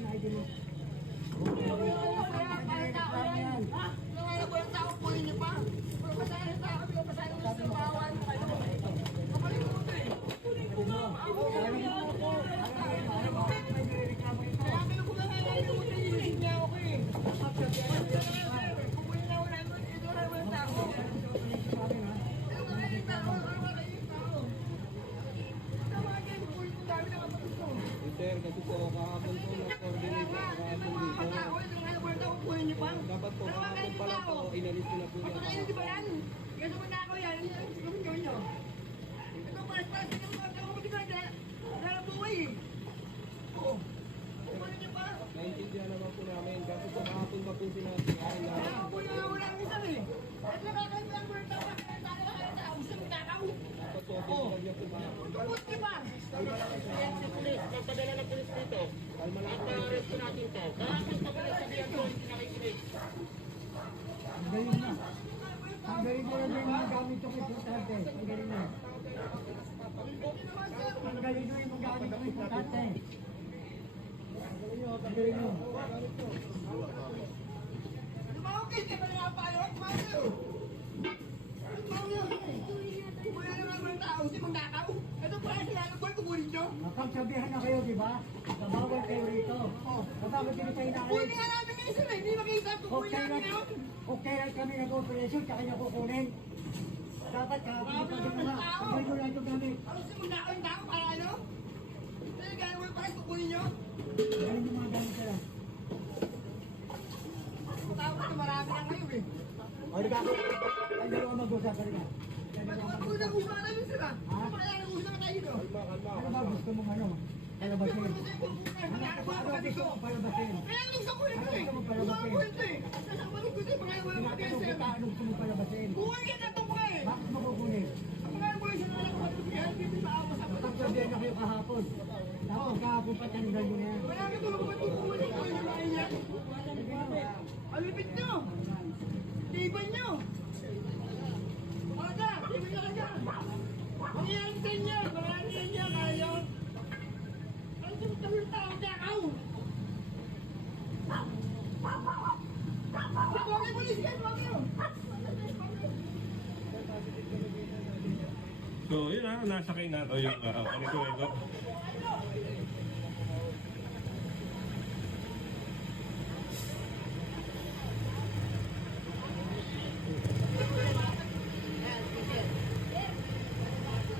na ID mo. Sir, kasi po kahapon po na-coordinate na kahapon dito. Dapat po kahapon pala po, inalis ko na po yan. Di ba yan? Ganun mo na ako yan. Ano yung gawin nyo? Ito pa, nalabuhay eh. Oo. Kumano nyo pa? Naintindihan naman po namin. Kasi po kahapon pa po sinasabi na Kaya po na wala ang isang eh. At nakakain mo ang word na gusto mo takaw. dapat po tinatag niya po kahapon. Tubos ka ba? Ayan si pulis, magpadala ng pulis dito. Kalma lang po. Ipag-arrest ko natin to. Kahapon pa pala sabihan ko, hindi nakikinig. Ang galing na. Ang galing mo na yung mga gamit yung importante. Ang galing na. Ang galing mo yung mga gamit yung importante. Ang galing mo. Lumawagin ka pa na nga payo. Kumano? Kumano naman mga tao, hindi mong takaw. Ito pa rin sila ng boy, kukunin nyo. Napagsabihan na kayo, di ba? Nabawal kayo rito. Bakit hindi kayo Kunin naalis? nga namin ngayon sila, hindi makita. Kukunin namin ngayon. Okay lang kami nag-operasyon, kaya niya kukunin. Dapat kahapon pa din na. Ang mo lang itong gamit. Ano simula ko yung tao para ano? Kaya gano'n mo yung pares, kukunin nyo. Galing yung mga gamit sila. Tao ko, marami na kayo eh. O, di ba ako? Ang dalawa mag-usap ka rin na. Kung nag-usap namin sila, kung kaya nag-usap tayo dito. Ano ba gusto mong ano? Palabasin. Ano gusto mong palabasin? Kaya gusto ko ito eh. Gusto ko ito eh. Sasakbalog ko ito eh. Mga wala mga Tinatanong cancer. kita, ano gusto mong palabasin? Buhay ka na ito mga eh. Bakit mo kukunin? Ang mga buhay sa mga kapatid ko yan, hindi maawa sa kapatid ko. Napagsabihan na kayo kahapon. Tapos kahapon pa tanggal nyo na yan. Wala ka tulong ba tukunin ko yung mga iyan? Alipit nyo! Tiban nyo! Aga! Tiban nyo aga! Mangyayang sa inyo! Marami yan niya kayo! Ano sa mga tao dakaw? Tawagin mo ni siya! Tawagin mo! So, yun na, nasakay na to yung paniguego.